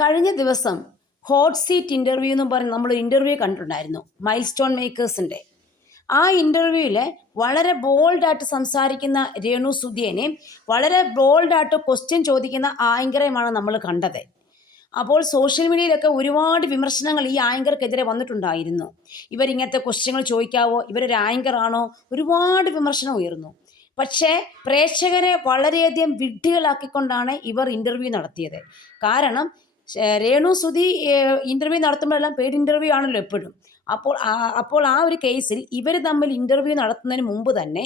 കഴിഞ്ഞ ദിവസം hot seat interview എന്ന് പറഞ്ഞ് നമ്മൾ ഇൻ്റർവ്യൂ കണ്ടിട്ടുണ്ടായിരുന്നു മൈൽ സ്റ്റോൺ മേക്കേഴ്സിൻ്റെ. ആ ഇൻ്റർവ്യൂവിൽ വളരെ ബോൾഡായിട്ട് സംസാരിക്കുന്ന രേണു സുധിയേനെ വളരെ ബോൾഡായിട്ട് ക്വസ്റ്റ്യൻ ചോദിക്കുന്ന ആങ്കറേയുമാണ് നമ്മൾ കണ്ടത്. അപ്പോൾ സോഷ്യൽ മീഡിയയിലൊക്കെ ഒരുപാട് വിമർശനങ്ങൾ ഈ ആങ്കർക്കെതിരെ വന്നിട്ടുണ്ടായിരുന്നു. ഇവരിങ്ങനത്തെ ക്വസ്റ്റ്യങ്ങൾ ചോദിക്കാവോ, ഇവരൊരു ആങ്കറാണോ, ഒരുപാട് വിമർശനം ഉയർന്നു. പക്ഷേ പ്രേക്ഷകരെ വളരെയധികം വിഡ്ഢികളാക്കിക്കൊണ്ടാണ് ഇവർ ഇൻ്റർവ്യൂ നടത്തിയത്. കാരണം രേണു സുധി ഇൻ്റർവ്യൂ നടത്തുമ്പോഴെല്ലാം പെയ്ഡ് ഇൻ്റർവ്യൂ ആണല്ലോ എപ്പോഴും. അപ്പോൾ ആ ഒരു കേസിൽ ഇവർ തമ്മിൽ ഇൻ്റർവ്യൂ നടത്തുന്നതിന് മുമ്പ് തന്നെ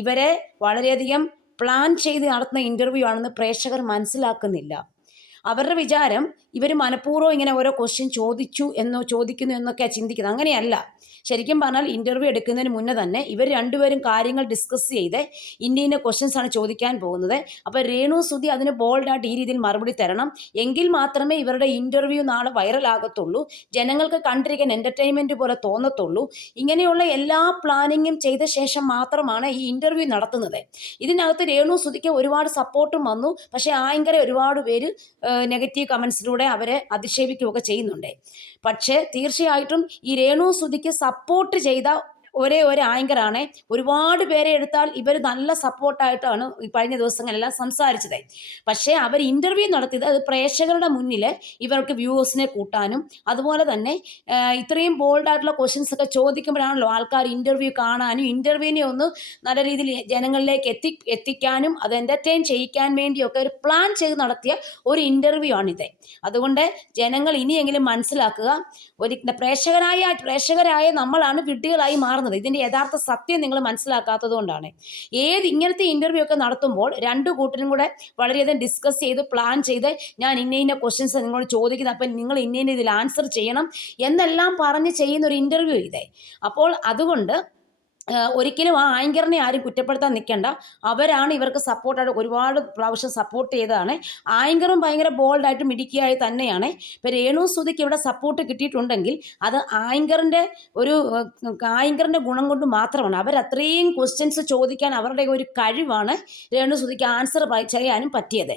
ഇവരെ വളരെയധികം പ്ലാൻ ചെയ്ത് നടത്തുന്ന ഇൻ്റർവ്യൂ ആണെന്ന് പ്രേക്ഷകർ മനസ്സിലാക്കുന്നില്ല. അവരുടെ വിചാരം ഇവർ മനഃപൂർവ്വം ഇങ്ങനെ ഓരോ ക്വസ്റ്റ്യൻ ചോദിക്കുന്നു എന്നൊക്കെയാണ് ചിന്തിക്കുന്നത്. അങ്ങനെയല്ല. ശരിക്കും പറഞ്ഞാൽ ഇൻ്റർവ്യൂ എടുക്കുന്നതിന് മുന്നേ തന്നെ ഇവർ രണ്ടുപേരും കാര്യങ്ങൾ ഡിസ്കസ് ചെയ്ത് ഇന്ന ക്വസ്റ്റ്യൻസ് ആണ് ചോദിക്കാൻ പോകുന്നത്. അപ്പോൾ രേണു സുധി അതിന് ബോൾഡായിട്ട് ഈ രീതിയിൽ മറുപടി തരണം. എങ്കിൽ മാത്രമേ ഇവരുടെ ഇൻ്റർവ്യൂ നാളെ വൈറലാകത്തുള്ളൂ, ജനങ്ങൾക്ക് കണ്ടിരിക്കാൻ എൻ്റർടൈൻമെൻറ്റ് പോലെ തോന്നത്തുള്ളൂ. ഇങ്ങനെയുള്ള എല്ലാ പ്ലാനിങ്ങും ചെയ്ത ശേഷം മാത്രമാണ് ഈ ഇൻ്റർവ്യൂ നടത്തുന്നത്. ഇതിനകത്ത് രേണു സുധിക്ക് ഒരുപാട് സപ്പോർട്ടും വന്നു. പക്ഷേ ആങ്കറെ ഒരുപാട് പേര് നെഗറ്റീവ് കമൻസിലൂടെ അവരെ അധിക്ഷേപിക്കുകയൊക്കെ ചെയ്യുന്നുണ്ട്. പക്ഷേ തീർച്ചയായിട്ടും ഈ രേണു സുധിക്ക് സപ്പോർട്ട് ചെയ്ത ഒരേ ഒരു ആങ്കറാണ്. ഒരുപാട് പേരെ എടുത്താൽ ഇവർ നല്ല സപ്പോർട്ടായിട്ടാണ് ഈ കഴിഞ്ഞ ദിവസങ്ങളെല്ലാം സംസാരിച്ചത്. പക്ഷേ അവർ ഇൻ്റർവ്യൂ നടത്തിയത് അത് പ്രേക്ഷകരുടെ മുന്നിൽ ഇവർക്ക് വ്യൂവേഴ്സിനെ കൂട്ടാനും അതുപോലെ തന്നെ ഇത്രയും ബോൾഡായിട്ടുള്ള ക്വസ്റ്റ്യൻസ് ഒക്കെ ചോദിക്കുമ്പോഴാണല്ലോ ആൾക്കാർ ഇൻ്റർവ്യൂ കാണാനും ഇൻ്റർവ്യൂവിനെ ഒന്ന് നല്ല രീതിയിൽ ജനങ്ങളിലേക്ക് എത്തിക്കാനും അത് എൻ്റർടൈൻ ചെയ്യിക്കാൻ വേണ്ടിയൊക്കെ ഒരു പ്ലാൻ ചെയ്ത് നടത്തിയ ഒരു ഇൻ്റർവ്യൂ ആണിത്. അതുകൊണ്ട് ജനങ്ങൾ ഇനിയെങ്കിലും മനസ്സിലാക്കുക, ഒരു പ്രേക്ഷകരായ നമ്മളാണ് വിഡ്ഢികളായി മാറുന്നത്. ഇതിൻ്റെ യഥാർത്ഥ സത്യം നിങ്ങൾ മനസ്സിലാക്കാത്തത് കൊണ്ടാണ്. ഇങ്ങനത്തെ ഇൻ്റർവ്യൂ ഒക്കെ നടത്തുമ്പോൾ രണ്ടു കൂട്ടരും കൂടെ വളരെയധികം ഡിസ്കസ് ചെയ്ത് പ്ലാൻ ചെയ്ത് ഞാൻ ഇന്ന ക്വസ്റ്റ്യൻസ് നിങ്ങളോട് ചോദിക്കുന്നത്, അപ്പം നിങ്ങൾ ഇന്ന ഇതിൽ ആൻസർ ചെയ്യണം എന്നെല്ലാം പറഞ്ഞ് ചെയ്യുന്ന ഒരു ഇൻ്റർവ്യൂ ഇതേ. അപ്പോൾ അതുകൊണ്ട് ഒരിക്കലും ആ ആങ്കറിനെ ആരും കുറ്റപ്പെടുത്താൻ നിൽക്കേണ്ട. അവരാണ് ഇവർക്ക് സപ്പോർട്ടായിട്ട് ഒരുപാട് പ്രാവശ്യം സപ്പോർട്ട് ചെയ്തതാണ്. ആങ്കറും ഭയങ്കര ബോൾഡായിട്ട് മിടുക്കിയായി തന്നെയാണ്. ഇപ്പോൾ രേണു സുധിക്ക് ഇവിടെ സപ്പോർട്ട് കിട്ടിയിട്ടുണ്ടെങ്കിൽ അത് ആങ്കറിൻ്റെ ഗുണം കൊണ്ട് മാത്രമാണ്. അവരത്രയും ക്വസ്റ്റ്യൻസ് ചോദിക്കാൻ അവരുടെ ഒരു കഴിവാണ് രേണു സുധിക്ക് ആൻസർ ചെയ്യാനും പറ്റിയത്.